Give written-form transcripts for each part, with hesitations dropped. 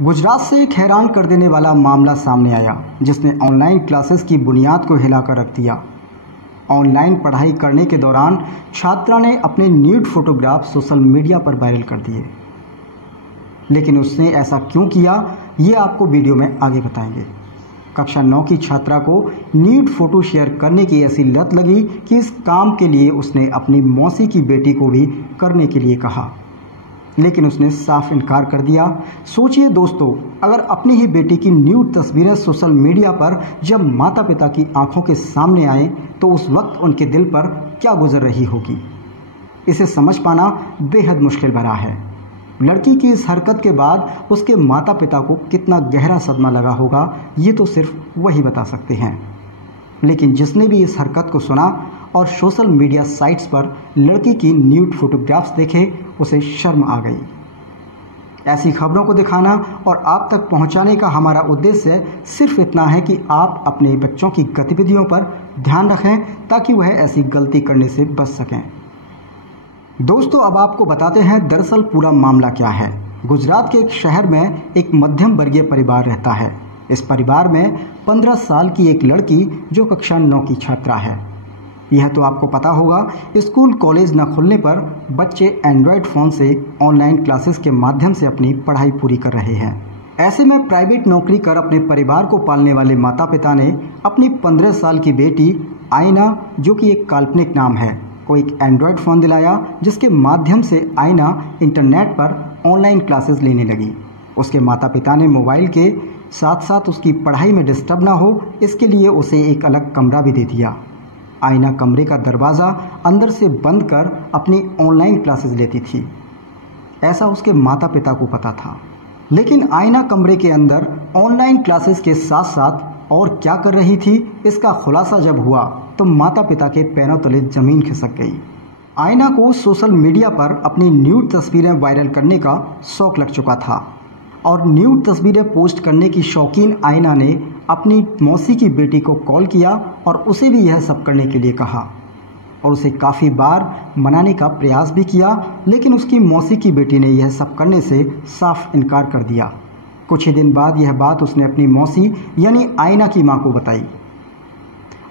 गुजरात से एक हैरान कर देने वाला मामला सामने आया जिसने ऑनलाइन क्लासेस की बुनियाद को हिलाकर रख दिया। ऑनलाइन पढ़ाई करने के दौरान छात्रा ने अपने न्यूड फोटोग्राफ सोशल मीडिया पर वायरल कर दिए। लेकिन उसने ऐसा क्यों किया, ये आपको वीडियो में आगे बताएंगे। कक्षा 9 की छात्रा को न्यूड फोटो शेयर करने की ऐसी लत लगी कि इस काम के लिए उसने अपनी मौसी की बेटी को भी करने के लिए कहा, लेकिन उसने साफ इनकार कर दिया। सोचिए दोस्तों, अगर अपनी ही बेटी की न्यूड तस्वीरें सोशल मीडिया पर जब माता पिता की आंखों के सामने आए तो उस वक्त उनके दिल पर क्या गुजर रही होगी, इसे समझ पाना बेहद मुश्किल भरा है। लड़की की इस हरकत के बाद उसके माता पिता को कितना गहरा सदमा लगा होगा, ये तो सिर्फ वही बता सकते हैं। लेकिन जिसने भी इस हरकत को सुना और सोशल मीडिया साइट्स पर लड़की की न्यूड फोटोग्राफ्स देखे, उसे शर्म आ गई। ऐसी खबरों को दिखाना और आप तक पहुंचाने का हमारा उद्देश्य सिर्फ इतना है कि आप अपने बच्चों की गतिविधियों पर ध्यान रखें ताकि वह ऐसी गलती करने से बच सकें। दोस्तों, अब आपको बताते हैं दरअसल पूरा मामला क्या है। गुजरात के एक शहर में एक मध्यम वर्गीय परिवार रहता है। इस परिवार में 15 साल की एक लड़की जो कक्षा 9 की छात्रा है। यह तो आपको पता होगा, स्कूल कॉलेज न खुलने पर बच्चे एंड्रॉयड फ़ोन से ऑनलाइन क्लासेस के माध्यम से अपनी पढ़ाई पूरी कर रहे हैं। ऐसे में प्राइवेट नौकरी कर अपने परिवार को पालने वाले माता पिता ने अपनी 15 साल की बेटी आयना, जो कि एक काल्पनिक नाम है, को एक एंड्रॉयड फ़ोन दिलाया, जिसके माध्यम से आयना इंटरनेट पर ऑनलाइन क्लासेस लेने लगी। उसके माता पिता ने मोबाइल के साथ साथ उसकी पढ़ाई में डिस्टर्ब ना हो, इसके लिए उसे एक अलग कमरा भी दे दिया। आयना कमरे का दरवाज़ा अंदर से बंद कर अपनी ऑनलाइन क्लासेस लेती थी, ऐसा उसके माता पिता को पता था। लेकिन आयना कमरे के अंदर ऑनलाइन क्लासेस के साथ साथ और क्या कर रही थी, इसका खुलासा जब हुआ तो माता पिता के पैरों तले ज़मीन खिसक गई। आयना को सोशल मीडिया पर अपनी न्यूड तस्वीरें वायरल करने का शौक लग चुका था और न्यूड तस्वीरें पोस्ट करने की शौकीन आयना ने अपनी मौसी की बेटी को कॉल किया और उसे भी यह सब करने के लिए कहा और उसे काफ़ी बार मनाने का प्रयास भी किया, लेकिन उसकी मौसी की बेटी ने यह सब करने से साफ इनकार कर दिया। कुछ ही दिन बाद यह बात उसने अपनी मौसी यानी आयना की मां को बताई।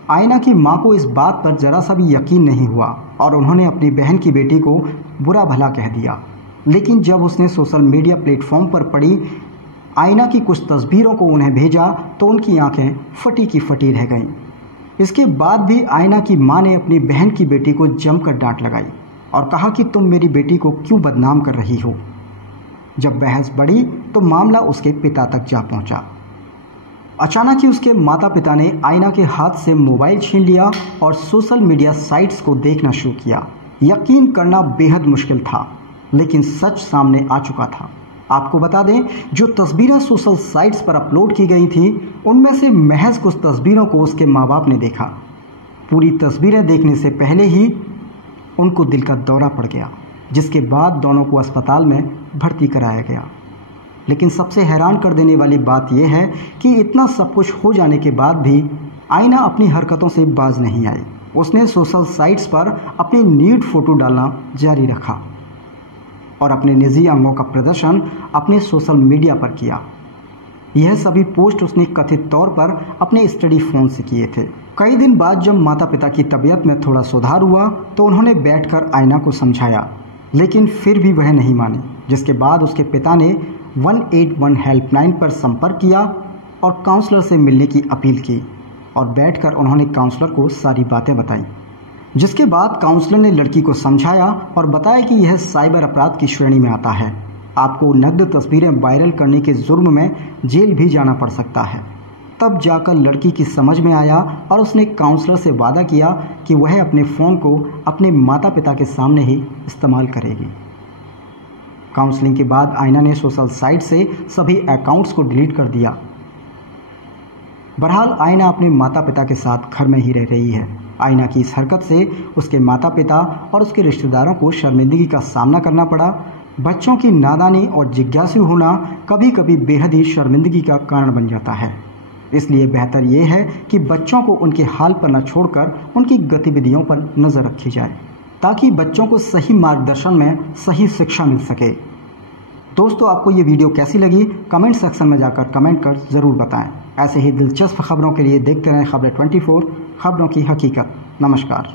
आयना की मां को इस बात पर जरा सा भी यकीन नहीं हुआ और उन्होंने अपनी बहन की बेटी को बुरा भला कह दिया। लेकिन जब उसने सोशल मीडिया प्लेटफॉर्म पर पड़ी आयना की कुछ तस्वीरों को उन्हें भेजा तो उनकी आंखें फटी की फटी रह गईं। इसके बाद भी आयना की मां ने अपनी बहन की बेटी को जमकर डांट लगाई और कहा कि तुम मेरी बेटी को क्यों बदनाम कर रही हो। जब बहस बढ़ी तो मामला उसके पिता तक जा पहुंचा। अचानक ही उसके माता पिता ने आयना के हाथ से मोबाइल छीन लिया और सोशल मीडिया साइट्स को देखना शुरू किया। यकीन करना बेहद मुश्किल था, लेकिन सच सामने आ चुका था। आपको बता दें, जो तस्वीरें सोशल साइट्स पर अपलोड की गई थी उनमें से महज कुछ तस्वीरों को उसके माँ बाप ने देखा। पूरी तस्वीरें देखने से पहले ही उनको दिल का दौरा पड़ गया, जिसके बाद दोनों को अस्पताल में भर्ती कराया गया। लेकिन सबसे हैरान कर देने वाली बात यह है कि इतना सब कुछ हो जाने के बाद भी आयना अपनी हरकतों से बाज नहीं आई। उसने सोशल साइट्स पर अपनी न्यूड फोटो डालना जारी रखा और अपने निजी अंगों का प्रदर्शन अपने सोशल मीडिया पर किया। यह सभी पोस्ट उसने कथित तौर पर अपने स्टडी फ़ोन से किए थे। कई दिन बाद जब माता पिता की तबीयत में थोड़ा सुधार हुआ तो उन्होंने बैठकर आयना को समझाया, लेकिन फिर भी वह नहीं मानी, जिसके बाद उसके पिता ने 181 हेल्पलाइन पर संपर्क किया और काउंसलर से मिलने की अपील की और बैठकर उन्होंने काउंसलर को सारी बातें बताई। जिसके बाद काउंसलर ने लड़की को समझाया और बताया कि यह साइबर अपराध की श्रेणी में आता है। आपको नग्न तस्वीरें वायरल करने के जुर्म में जेल भी जाना पड़ सकता है। तब जाकर लड़की की समझ में आया और उसने काउंसलर से वादा किया कि वह अपने फ़ोन को अपने माता पिता के सामने ही इस्तेमाल करेगी। काउंसलिंग के बाद आयना ने सोशल साइट से सभी अकाउंट्स को डिलीट कर दिया। बहरहाल आयना अपने माता पिता के साथ घर में ही रह रही है। आयना की इस हरकत से उसके माता पिता और उसके रिश्तेदारों को शर्मिंदगी का सामना करना पड़ा। बच्चों की नादानी और जिज्ञासु होना कभी कभी बेहद ही शर्मिंदगी का कारण बन जाता है। इसलिए बेहतर यह है कि बच्चों को उनके हाल पर न छोड़कर उनकी गतिविधियों पर नज़र रखी जाए, ताकि बच्चों को सही मार्गदर्शन में सही शिक्षा मिल सके। दोस्तों, आपको ये वीडियो कैसी लगी कमेंट सेक्शन में जाकर कमेंट कर ज़रूर बताएं। ऐसे ही दिलचस्प खबरों के लिए देखते रहें खबरें 24, खबरों की हकीकत। नमस्कार।